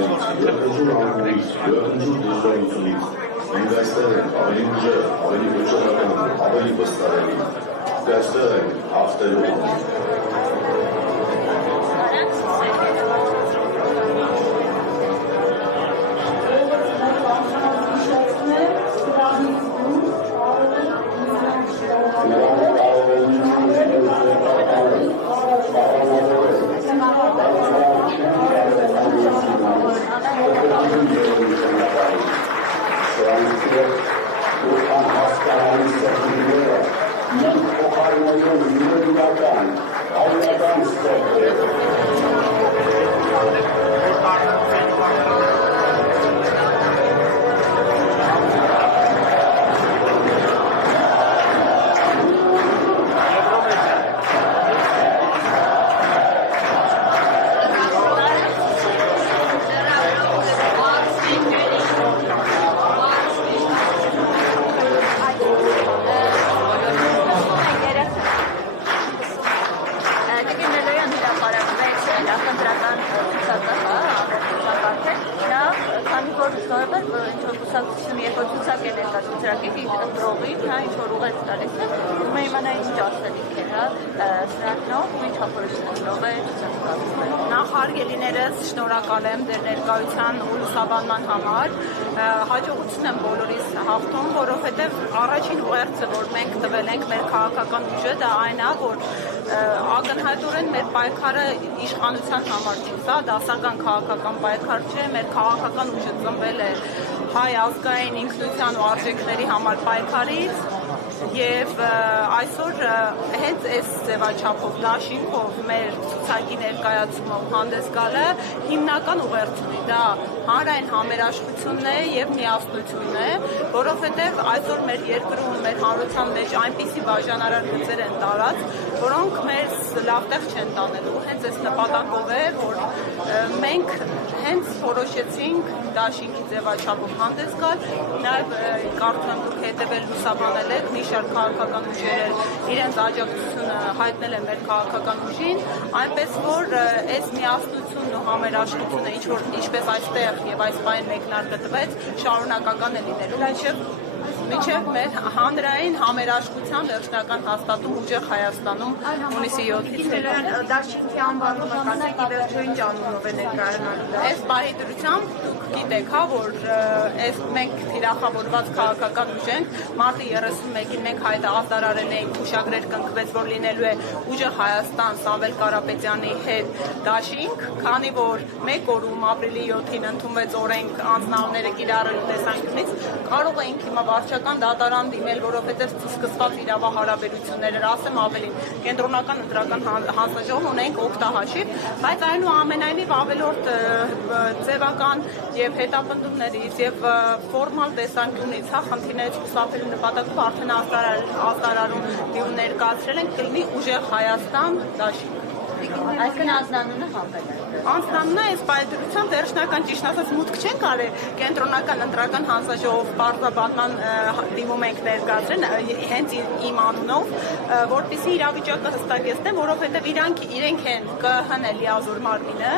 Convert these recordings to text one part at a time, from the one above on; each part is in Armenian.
հայրենիքից, յուրաքանչյուր անկումից, յուրաքանչյուր դժվարությունից, մենք այստեղ ենք ավելի ուժեղ, ավելի վճռական, ավելի վստահելի, այստեղ ենք հաղթելու։ Նախ հարգելիներս շնորհակալ եմ ձեր ներկայության ու լուսաբանման համար, հաջողություն եմ բոլորիս հաղթում, որովհետև առաջին ուղերձը, որ մենք տվել ենք մեր քաղաքական ուժը, դա այն է, որ ակնհայտորեն մեր պայքարը իշխանության համար չի, սա դասական քաղաքական պայքար չէ, մեր քաղաքական ուժը ծնվել է հայ ազգային ինքնության ու արժեքների համար պայքարից և այսօր հենց այս ձևաչափով դաշինքով մեր ցուցակի ներկայացումով հանդես գալը հիմնական ուղերձ ունի, դա հանրային համերաշխությունն է և միասնությունն է, որովհետև այսօր մեր երկրում, մեր հանրության մեջ այնպիսի բաժանարար գծեր են տարած, որոնք մեզ լավ տեղ չեն տանելու, հենց այս նպատակով է, որ մենք հենց որոշեցինք դաշինքի ձևաչափով հանդես գալ, նաև կարծում եմ դուք հետևել լուսաբանել եք, մի շարք քաղաքական ուժեր իրենց աջակցությունը հայտնել են մեր քաղաքական ուժին, այնպես որ այս միասնությունն ու համերաշխությունը ինչպես այստեղ եւ այս պայն մեկնարկը տվեց, շարունակական է լինելու մինչև մեր հանրային համերաշխության վերջնական հաստատում ուժեղ Հայաստանում հունիսի 7-ից Դաշինքի անվանումը կասեք ի վերջո ինչ անունով է ներկայանալու։ Այս պահի դրությամբ դուք գիտեք, որ մենք թիրախավորված քաղաքական ուժ ենք, մարտի 31-ին մենք հայտարարել էինք, ուշագրեր կնքվեց, որ լինելու է ուժեղ Հայաստան Սամվել Կարապետյանի հետ դաշինք, քանի որ մեկ օրում ապրիլի 7-ին ընդունվեց օրենք անձնավորները կիրառելու տեսանկյունից, կարող էինք հիմա վարչական դատարան դիմել, որովհետև սկսված իրավահարաբերություններ, ասեմ ավելին, կենտրոնական ընտրական հանձնաժողով ունենք օգտահաշիվ, բայց այնուամենայնիվ ավելորդ ձևական եւ հետապնդումներից եւ ֆորմալ տեսանկյունից խնդիրներից խուսափելու նպատակով արդեն արտարարում դիուն ներկայացրել ենք կլինի ուժեղ Հայաստան դաշինք։ Այսինքն անձնանունը հապել է։ Անձնանունը այս պայդրությամբ վերջնական ճիշտ ասած մուտք չեն կարել կենտրոնական ընտրական հանձնաժողով պարզաբանման դիմում ենք ներկայացրել հենց իմ անունով, որպեսզի իրավիճակը հստակեցնեն, որովհետև իրենք են ԿՀ-ն լիազոր մարմինը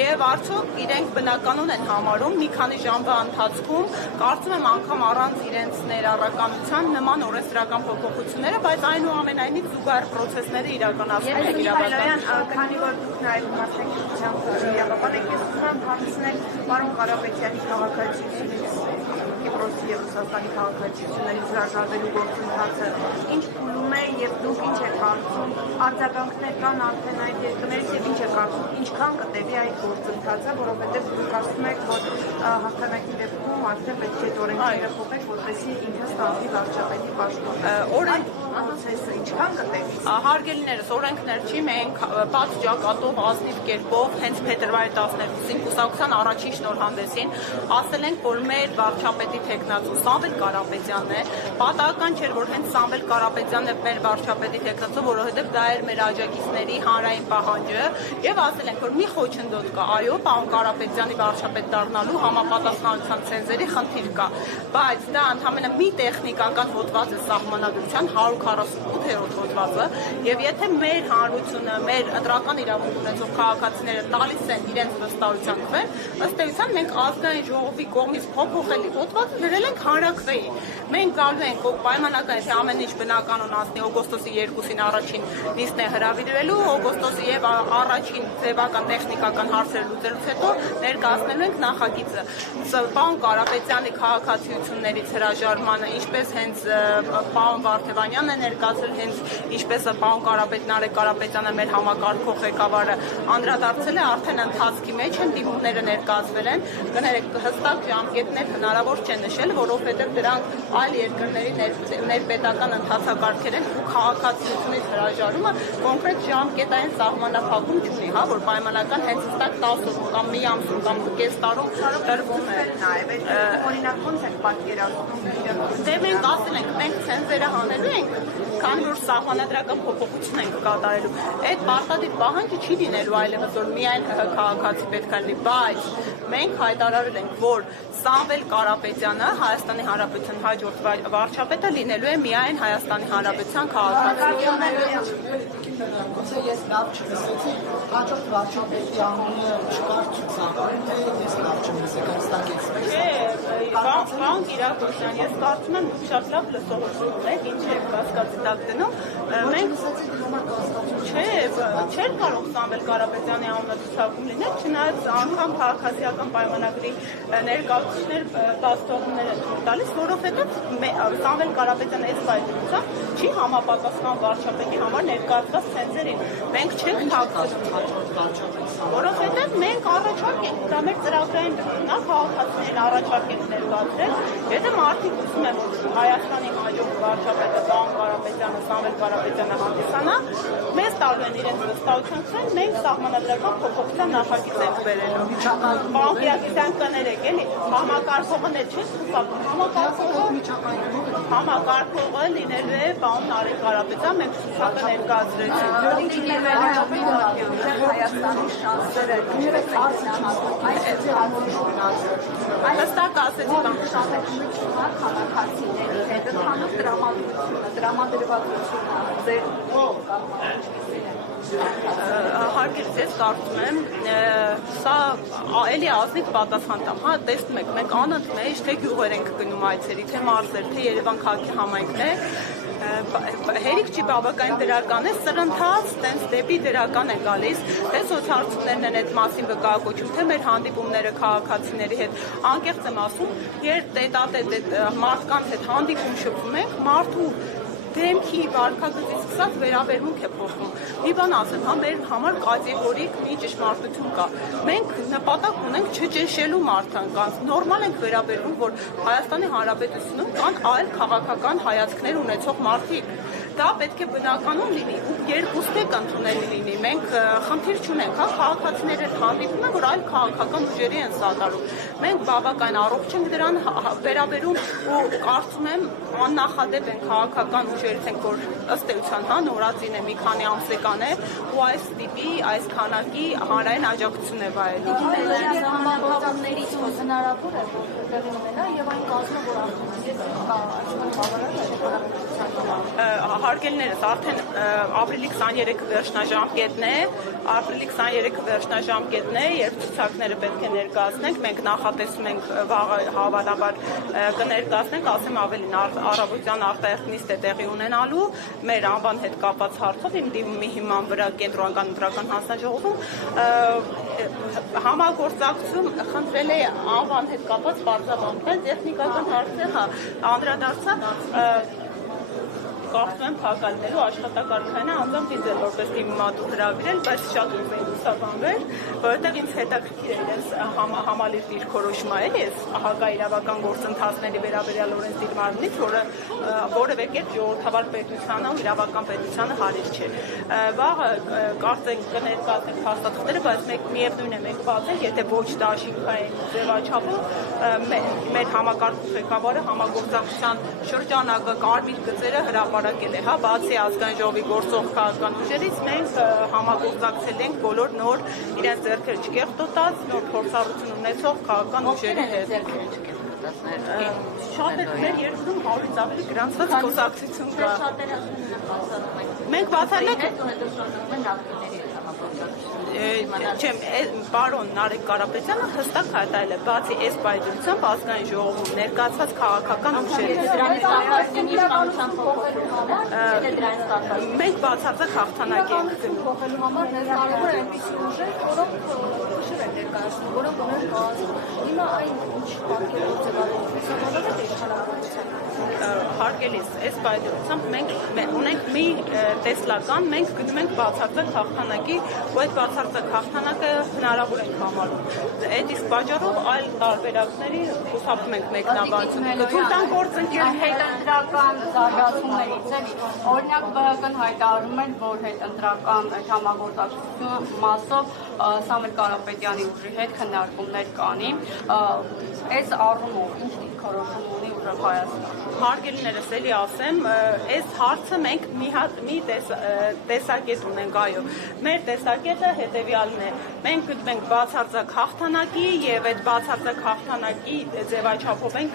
եւ արդյոք իրենք բնականon են համարում մի քանի ժամվա ընթացքում կարծում եմ անգամ առանց իրենց ներառականության նման օրենսդրական փոփոխությունները, բայց այնուամենայնիվ զուգահեռ process-ները իրականացնել են իրավական Քանի որ դուք նաև մասնակցությամբ իրավաբան եք, ես ուզում եմ հարցնել պարոն Կարապետյանի քաղաքացիությունից Կիպրոսի և Ռուսաստանի քաղաքացիություններից հրաժարվելու գործընթացը ինչ փուլում է և դուք ինչ եք կարծում, արձագանքներ կան արդեն այդ երկրներից և ինչ եք կարծում, ինչքան կտևի այդ գործընթացը, որովհետև դուք ասում եք, որ հաղթանակի դեպքում արդեն պետք է օրենքները փոխել, որպեսզի ինքը ստանձնի վարչապետի պաշտոն։ Process-ը ինչքան կտևի։ Հարգելիներս, օրենքներ չի, մենք բաց ճակատով ազնիվ կերպով հենց փետրվարի 12-ին կուսակցության առաջին շնորհանդեսին ասել ենք, որ մեր վարչապետի թեկնածու Սամվել Կարապետյանն է, պատահական չէր, որ հենց Սամվել Կարապետյանն է մեր վարչապետի թեկնածու, որովհետև դա էր մեր աջակիցների հանրային պահանջը, եւ ասել ենք, որ մի խոչընդոտ կա, այո, պարոն Կարապետյանի վարչապետ դառնալու համապատասխանության ցենզերի խնդիր կա, բայց դա ընդհանրապես մի տեխնիկական հոդված է սահմանադրության 148-րդ հոդվածը, եւ եթե մեր հանրությունը, մեր ընտրական իրավունք ունեցող քաղաքացիները տալիս են իրենց վստահության քվեն, ըստ էության մենք ազգային ժողովի կողմից փոփոխելի հոդվածը դրել ենք հանրաքվեի։ Մենք գալու ենք պայմանական, թե ամեն ինչ բնականոնացնի օգոստոսի 2-ին առաջին նիստն է հրավիրվելու, օգոստոսի եւ առաջին ձևական տեխնիկական հարցեր լուծելուց հետո ներկայացնելու ենք նախագիծը։ Պարոն Կարապետյանի քաղաքացիություններից հրաժարմանը, ինչպես հենց պարոն Վարդևանյանն է ներկայացրել, հենց ինչպես պարոն Նարեկ Կարապետյանը մեր համակարգող ղեկավարը անդրադարձել է, արդեն ընթացքի մեջ են, դիմումները ներկայացվել են, կներեք հստակ ժամկետներ հնարավոր չեն նշել, որովհետև դրանք այլ երկրների ներպետական ընթացակարգեր են ու քաղաքացիությունից հրաժարումը կոնկրետ ժամկետային սահմանափակում չունի, հա, որ պայմանական հենց հստակ 10 օր կամ մի ամսում կամ կես տարում տրվում է։ Օրինակ ոնց եք պատկերացնում։ Դե մենք ասել ենք, մենք ցենզերը հանելու ենք, քանի որ սահմանադրական փոփոխություն ենք կատարելու։ Այդ պարտադիր պահանջը չի լինելու այլևս, որ միայն քաղաքացի պետք է լինի, բայց մենք հայտարարել ենք, որ Սամվել Կարապետյանը Հայաստանի Հանրապետության հաջորդ վարչապետը լինելու է միայն Հայաստանի Հանրապետության քաղաքացի։ Գուցե ես լավ չլսեցի, հաջորդ վարչապետի անունը չկար ցուցակում, թե ես լավ չլսեցի, հստակ էսպես։ Պարոն Կիրակոսյան, ես կարծում եմ շատ լավ լսողություն եք, ինչ եք կասկածի տակ դնում։ Մենք չէր կարող Սամվել Կարապետյանի անունը ցուցակում լինել, չնայած անգամ քաղաքացիական պայմանագրի ներկայացուցիչներ բացթողումներ են տալիս, որովհետև Սամվել Կարապետյանը այս պայմանությամբ չի համապատասխան վարչապետի համար ներկայացված ցենզերին։ Մենք չենք թաքցնում, որովհետև մենք առաջարկ ենք, դա մեր ծրագրային դրույթն է, քաղաքացիներին առաջարկ ենք ներկայացրել։ Եթե մարդիկ ուզում են, որ Հայաստանի հաջորդ վարչապետը պարոն Կարապետյանը, Սամվել Կարապետյանը հանդիսանա, մեզ տալու են իրենց վստահության քվեն, մենք սահմանադրական փոփոխության նախագիծ ենք բերելու։ Պարոն Կիրակոսյան կներեք, էլի, համակարգողն է չի ցուցակում, համակարգողը լինելու է պարոն Նարեկ Կարապետյան, մենք ցուցակը ներկայացրեցինք։ Հայաստանի շանսերը ինչպես Հստակ ասեցի, քաղաքացիների հետ ընդհանուր տրամադրվածությունը ձեր հարկերից ես կարծում եմ, սա էլի ազնիվ պատասխան տամ, հա, տեսնում եք, մենք անընդմեջ թե գյուղեր ենք գնում այցերի, թե մարզեր, թե Երևան քաղաքի համայնքն է, հերիք չի բավական դրական է, սրընթաց տենց դեպի դրական է գալիս, թե սոցհարցումներն են այդ մասին վկայակոչում, թե մեր հանդիպումները քաղաքացիների հետ, անկեղծ եմ ասում, երբ տետատետ մարդկանց հետ հանդիպում շփվում ենք, մարդու դեմքի վարքագծից սկսած վերաբերմունք է փոխվում։ Մի բան ասեմ, հա, մեր համար կատեգորիկ մի ճշմարտություն կա։ Մենք նպատակ ունենք չճնշելու մարդկանց, նորմալ ենք վերաբերվում, որ Հայաստանի Հանրապետությունում կան այլ քաղաքական հայացքներ ունեցող մարդիկ։ Դա պետք է բնականon լինի ու երկուստեք ընդունելի լինի։ Մենք խնդիր չունենք, հա, քաղաքացիները հանդիպում են, որ այլ քաղաքական ուժերի են սատարում։ Մենք բավական առողջ ենք դրան վերաբերում ու կարծում եմ աննախադեպ են քաղաքական ուժերից ենք, որ ըստ էության, հա, նորածին է, մի քանի ամսեկան է ու այս տիպի, այս քանակի հանրային աջակցություն է վայելում։ Համապատասխաններից հնարավոր է որ տեղի ունենա եւ այն կազմը, որ հարգելիներս արդեն ապրիլի 23 վերջնաժամկետն է, երբ ցուցակները պետք է ներկայացնենք, մենք նախատեսում ենք վաղը հավանաբար կներկայացնենք, ասեմ ավելին, առավոտյան արտահերթ նիստ է տեղի ունենալու մեր անվան հետ կապված հարցով, իմ դիմումի հիման վրա կենտրոնական ընտրական հանձնաժողովում համագործակցում խնդրել է անվան հետ կապված բարձրաբանվել տեխնիկական հարցեր, անդրադարձա կարծում եմ փակալնելու աշխատակարգային անձամբ ինձ էլ որպես դիմումատուր հրավիրել, բայց շատ ուզում եմ լուսաբանվել, որովհետև ինձ հետաքրքիր է իրենց համալիր դիրքորոշումը էլի, այս հակաիրավական գործընթացների վերաբերյալ օրենսդիր մարմնից, որը որևէ կերպ ժողովրդավար պետությանը ու իրավական պետությանը հարիր չէ։ Վաղը կարծենք կներկայացնենք փաստաթղթերը, բայց միևնույն է մենք բացենք, եթե ոչ դաշինքային ձևաչափով մեր համակարգող ղեկավարը համագործակցության շրջանակը կարմիր գծերը հրապարակել է, հա, բացի ազգային ժողովի գործող քաղաքական ուժերից մենք համագործակցել ենք բոլոր նոր իրենց ձեռքերը չկեղտոտած, նոր փորձառություն ունեցող քաղաքական ուժերի հետ։ Շատ է մեր երկրում 100-ից ավելի գրանցված կուսակցություն կա։ Մենք բացառենք չեմ, պարոն Նարեկ Կարապետյանը հստակ հայտարարել է, բացի այս պայծառությամբ ազգային ժողովում ներկայացված քաղաքական ուժերից։ Մենք բացարձակ հաղթանակ ենք գնում։ Փոխելու համար մեր կարևոր է այնպիսի ուժեր, որոնք ուժեր են ներկայացնում, որոնք ուներ կազմում։ Հիմա այն ինչ պատկերով ձևավորվեցին, որոնք է իշխանավորության։ Հարգելիս, այս պայծառությամբ մենք ունենք մի տեսլական, մենք գնում ենք բացարձակ հաղթանակի, ու այդ բացարձակ հաղթանակը հնարավոր ենք համարում։ Այդ իսկ պատճառով այլ տարբերակների խուսափում ենք մեկնաբանությունը։ Թուրքան գործընկերների հետընտրական զարգացումներից էլ օրինակ ԲՀԿ-ն հայտարարում էր, որ հետընտրական համագործակցություն մասով Սամվել Կարապետյանի ուժի հետ քննարկումներ կանի։ Այս առումով ինչ դիրքորոշում ունի ուժը Հայաստան։ Հարգելիներս էլի ասեմ, այս հարցը մենք մի տեսակետ ունենք, այո։ Մեր տեսակետը հետևյալն է. մենք գտնում ենք բացարձակ հաղթանակի եւ այդ բացարձակ հաղթանակի ձևաչափով ենք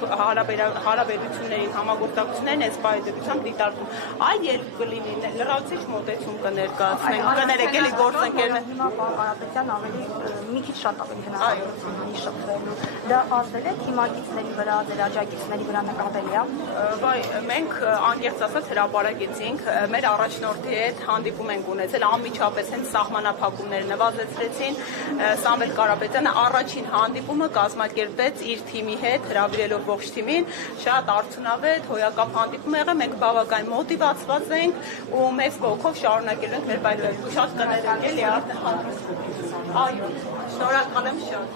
հարաբերություններին, համագործակցություններին այս պայծառությամբ դիտարկում։ Այլ երբ կլինի լրացիչ մոտեցում կներկայացնենք, կներեք էլի գործընկերներ։ Հիմա Կարապետյան ավելի մի քիչ շատ ավելի հնարավորություն ունի շփվելու։ Դա ասել եք հիմակիցների վրա, ձեր աջակիցների վրա նկատելի է։ Վայ, մենք անկեղծ ասած հրապարակեցինք, մեր առաջնորդի հետ հանդիպում ենք ունեցել, անմիջապես հենց սահմանափակումները նվազեցրեցին, Սամվել Կարապետյանը առաջին հանդիպումը կազմակերպեց իր թիմի հետ, հրավիրելով ողջ թիմին, շատ արդյունավետ, հոյակապ հանդիպում եղել, մենք բավական մոտիվացված ենք ու մեծ ոգով շարունակելու ենք մեր պայքարը։ Շատ կներեք էլի արդեն։ Այո, շնորհակալ եմ շատ։